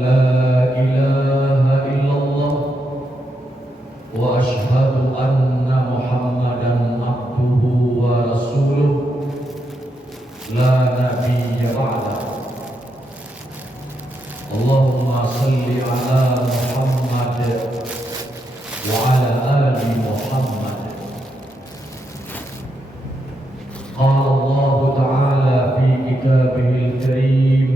لا إله إلا الله وأشهد أن محمدا عبده ورسوله لا نبي بعده. اللهم صل على محمد وعلى آل محمد. قال الله تعالى في كتابه الكريم: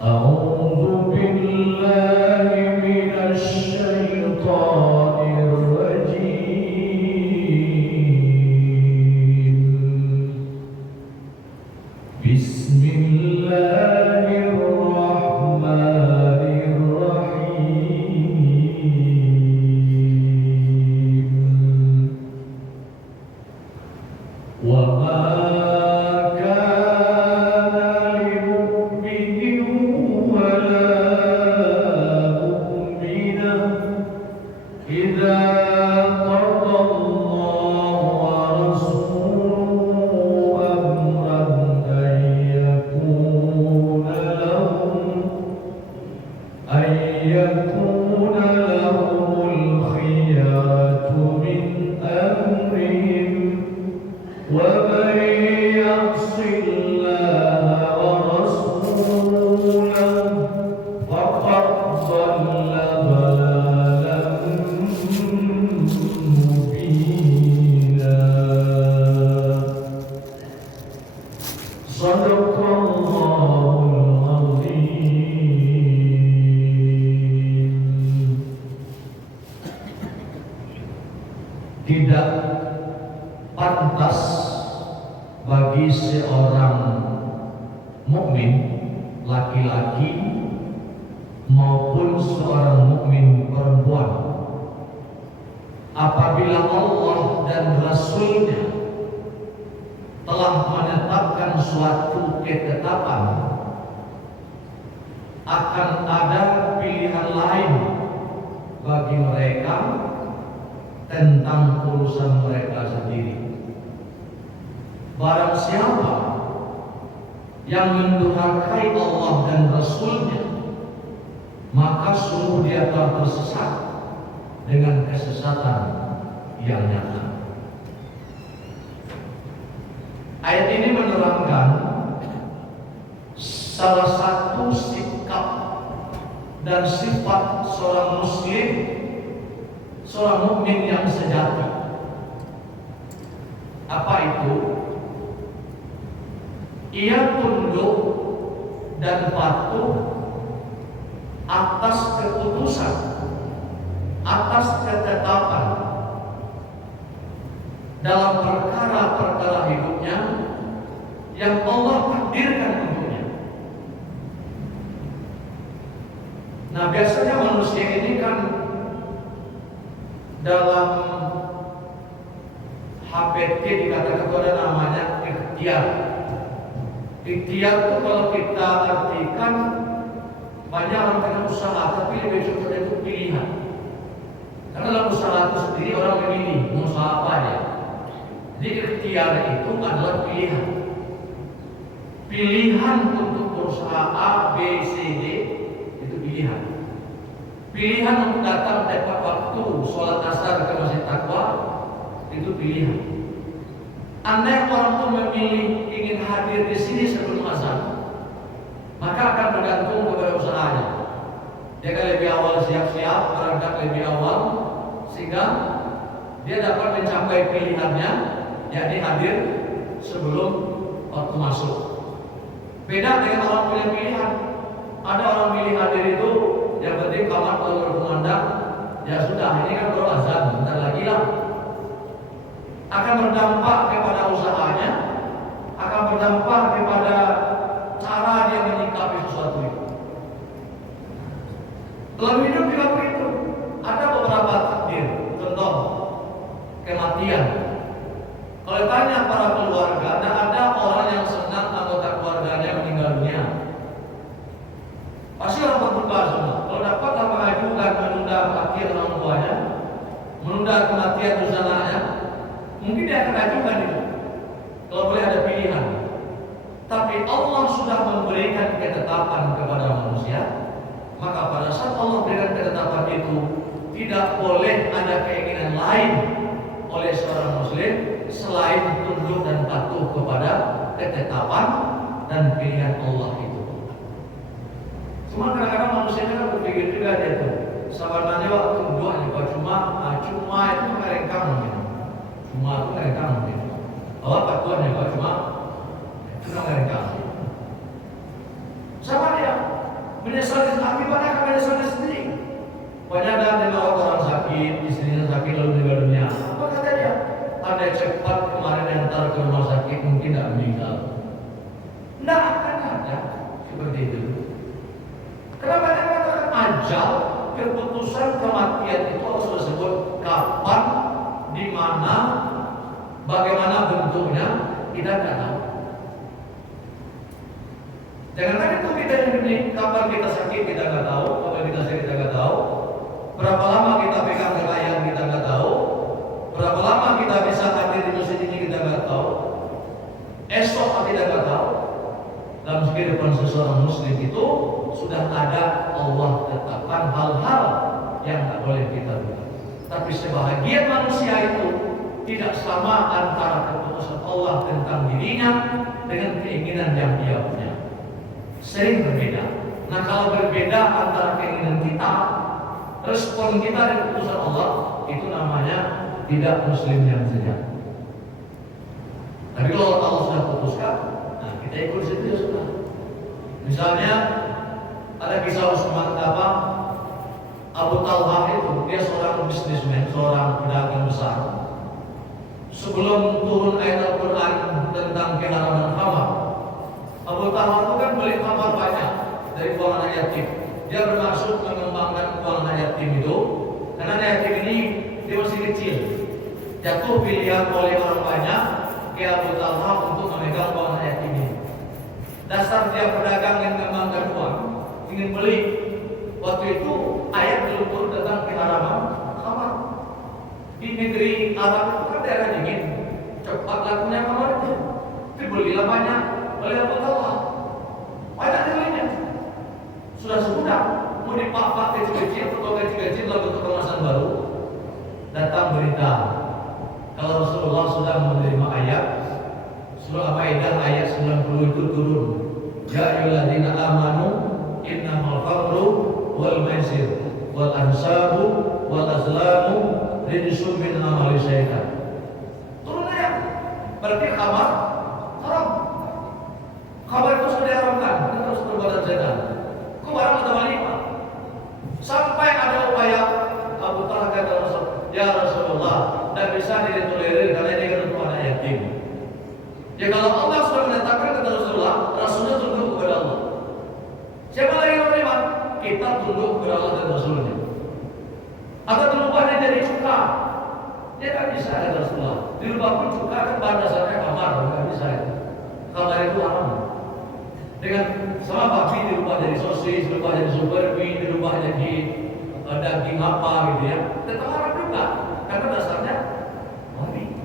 أعوذ بالله من الشيطان الرجيم. بسم الله الرحمن الرحيم. وما يكون لهم الخيرة من أمرهم ومن يعص الله ورسوله فقد ضل ضلالا مبينا. صدق الله tidak pantas bagi seorang mukmin laki-laki maupun seorang mukmin perempuan apabila Allah dan Rasul-Nya telah menetapkan suatu ketetapan akan ada pilihan lain bagi mereka tentang urusan mereka sendiri. Barang siapa yang mendurhakai Allah dan Rasul-Nya, maka sungguh dia telah tersesat dengan kesesatan yang nyata. Ayat ini menerangkan salah satu sikap dan sifat seorang muslim, seorang mukmin yang sejati. Apa itu? Ia tunduk dan patuh atas keputusan, atas ketetapan dalam perkara-perkara hidupnya yang Allah takdirkan untuknya. Nah, biasanya manusia ini kan dalam HPT dikatakan itu ada namanya ikhtiar. Ikhtiar itu kalau kita artikan banyak orang kena usaha, tapi lebih cukup itu pilihan. Karena dalam usaha itu sendiri orang memilih mau usaha apa aja. Jadi ikhtiar itu adalah pilihan. Pilihan untuk berusaha A, B, C, D itu pilihan. Pilihan untuk datang tepat waktu sholat asar ke masjid Taqwa itu pilihan. Andai orang pun memilih ingin hadir di sini sebelum azan, maka akan bergantung kepada usahanya. Dia akan lebih awal siap-siap, berangkat lebih awal, sehingga dia dapat mencapai pilihannya, yakni hadir sebelum waktu masuk. Beda dengan orang punya pilihan. Ada orang pilih hadir itu yang penting kamar kalau berkumandang, ya sudah, ini kan baru azan, bentar lagi lah. Akan berdampak kepada usahanya, akan berdampak kepada cara dia menyikapi sesuatu itu. Dalam hidup juga begitu. Ada beberapa takdir, contoh kematian. Kalau tanya para keluarga, ada orang yang senang anggota keluarganya meninggal dunia. Pasti orang berduka semua. Kalau dapat mengajukan menunda kematian orang tuanya, menunda kematian usaha anaknya, mungkin dia akan ajukan itu. Kalau boleh ada pilihan. Tapi Allah sudah memberikan ketetapan kepada manusia, maka pada saat Allah berikan ketetapan itu, tidak boleh ada keinginan lain oleh seorang muslim selain tunduk dan patuh kepada ketetapan dan pilihan Allah itu. Cuma kadang-kadang manusia kan berpikir juga dia tuh, sabarnya waktu doa juga cuma itu mereka mungkin, cuma itu mereka mungkin. Allah patuhnya juga cuma mereka. Sama dia menyesal akibatnya akan menyesal sendiri. Banyak ada orang sakit, istrinya sakit lalu meninggal dunia. Apa kata dia? Ada cepat kemarin antar ke rumah sakit mungkin tidak meninggal. Tidak akan ada seperti itu. Kenapa dia katakan ajal, keputusan kematian itu harus disebut kapan, di mana, bagaimana bentuknya, kita tidak tahu. Jangan itu kita ini kapan kita sakit kita nggak tahu, kapan kita sakit kita nggak tahu. Berapa lama kita pegang kekayaan kita nggak tahu. Berapa lama kita bisa hadir di masjid ini kita nggak tahu. Esok kita nggak tahu. Dalam kehidupan seseorang muslim itu sudah ada Allah tetapkan hal-hal yang tak boleh kita buat. Tapi sebahagian manusia itu tidak sama antara keputusan Allah tentang dirinya dengan keinginan yang dia punya. Sering berbeda. Nah kalau berbeda antara keinginan kita, respon kita dan keputusan Allah, itu namanya tidak muslim yang sejati. Tapi kalau Allah sudah putuskan, nah kita ikut saja sudah. Misalnya ada kisah Utsman Abu Talha itu, dia seorang bisnismen, seorang pedagang besar. Sebelum turun ayat Al-Quran tentang keharaman khamar, Abu Talha itu kan beli khamar banyak dari keuangan yatim. Dia bermaksud mengembangkan keuangan yatim itu, karena yatim ini dia masih kecil. Jatuh pilihan oleh orang banyak ke Abu Talha untuk memegang keuangan yatim ini. Dasar dia pedagang yang mengembangkan uang, ingin beli. Waktu itu ayat belum turun tentang keharaman khamar. Di negeri Arab itu kan daerah dingin, cepat lakunya khamar itu. Dibelilah banyak oleh Abu Talha. Banyak dibelinya. Sudah mau dipak-pak kecil-kecil atau kecil-kecil dalam bentuk kemasan baru, datang berita kalau Rasulullah sudah menerima ayat surah Al-Maidah ayat 90 itu turun. Ya ayyuhalladzina amanu innamal khamru wal maisir wal ansabu wal azlamu rijsun min amali syaitan. Turun ayat. Berarti khamar haram. Khamar itu sudah diharamkan, itu harus perbuatan setan. Barang atau wanita. Sampai ada upaya Abu Talha kata Rasul, ya Rasulullah, tidak bisa ditolerir karena ini kan untuk anak yatim. Ya kalau Allah sudah menetapkan kata Rasulullah, Rasulnya tunduk kepada Allah. Siapa lagi yang menerima? Kita tunduk kepada Allah dan Rasulnya. Atau dirubahnya jadi cuka? Dia tak bisa kata Rasulullah. Dirubah pun cuka kan bahan dasarnya kamar, tidak bisa. Kamar itu haram. Dengan sama babi dirubah jadi sosis, dirubah jadi super mie, dirubah jadi daging apa gitu ya. Tetap haram juga, karena dasarnya babi.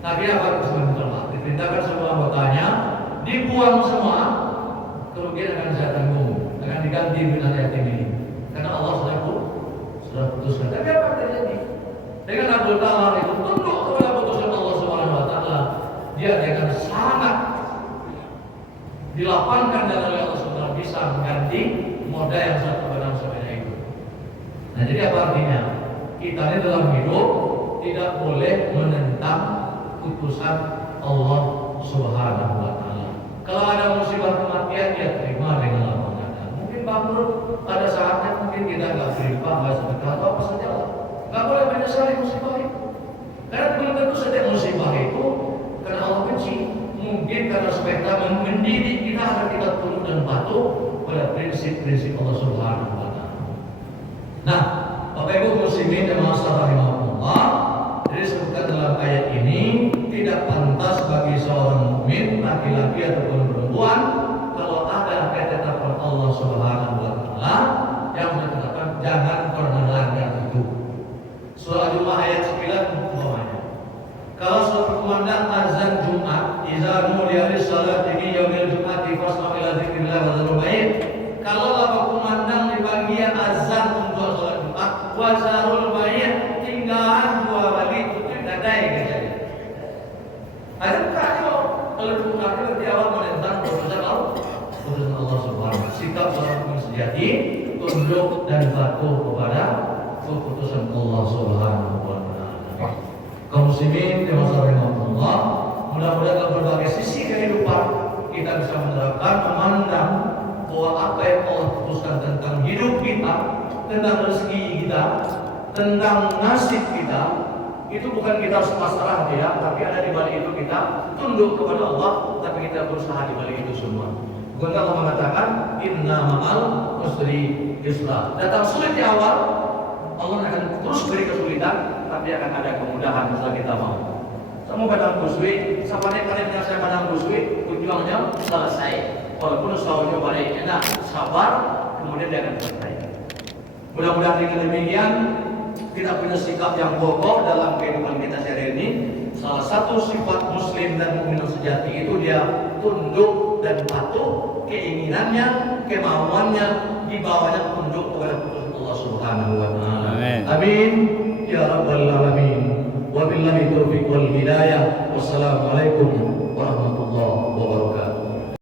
Tapi apa kesimpulan? Diperintahkan semua anggotanya dibuang semua, kerugian akan saya tanggung, akan diganti dengan yatim ini. Karena Allah sudah putuskan. Tapi apa terjadi? Dengan Abu Talha itu tunduk kepada putusan Allah Subhanahu Wa Taala, dia dengan sangat dilapangkan dan oleh Allah SWT bisa mengganti moda yang satu barang sebanyak itu. Nah jadi apa artinya? Kita ini dalam hidup tidak boleh menentang putusan Allah Subhanahu Wa Taala. Kalau ada musibah kematian, ya terima dengan lapang dada. Mungkin bangkrut, ada saatnya mungkin kita nggak berlimpah, nggak sedekah atau apa saja lah. Nggak boleh menyesali musibah itu. Karena belum tentu setiap musibah itu karena Allah benci. Mungkin karena supaya mendidik kita agar kita tunduk dan patuh pada prinsip-prinsip Allah Subhanahu Wa Taala. Nah, Bapak Ibu muslimin dan rahimahumullah, jadi sebutkan dalam ayat ini tidak pantas bagi seorang mukmin laki-laki ataupun perempuan kalau ada ketetapan Allah Subhanahu Wa Taala yang menetapkan jangan pernah langgar itu. Surah Jumat ayat 9 umpamanya. Kalau suatu komandan azan Jumat Iza nudiya lis-salati min yaumil jum'ati fas'au ila dzikrillah wa dzarul bait. Kalau lapak kumandang di bagian azan untuk sholat Jumat, wa dzarul bait, tinggalan dua kali tutup dadai gitu. Ada kacau kalau dibuka di awal menentang keputusan Allah Subhanahu. Sikap seorang sejati tunduk dan patuh kepada keputusan Allah Subhanahu wa taala. Kaum muslimin yang Allah, mudah-mudahan dalam berbagai sisi kehidupan kita bisa menerapkan, memandang bahwa apa yang Allah putuskan tentang hidup kita, tentang rezeki kita, tentang nasib kita, itu bukan kita harus pasrah tidak, tapi ada di balik itu kita tunduk kepada Allah, tapi kita berusaha di balik itu semua. Bukan Allah mengatakan inna ma'al usri yusra. Datang sulit di awal, Allah akan terus beri kesulitan, tapi akan ada kemudahan setelah kita mau. Kamu padang kusui, sampai kalian saya padang kusui, tujuannya selesai. Walaupun sahurnya balik enak, sabar, kemudian dia akan selesai. Mudah-mudahan dengan demikian kita punya sikap yang kokoh dalam kehidupan kita sehari ini. Salah satu sifat muslim dan mukmin sejati itu dia tunduk dan patuh, keinginannya, kemauannya dibawanya tunduk kepada keputusan Allah Subhanahu wa taala. Amin ya rabbal alamin. Wabillahi taufiq wal hidayah. Wassalamualaikum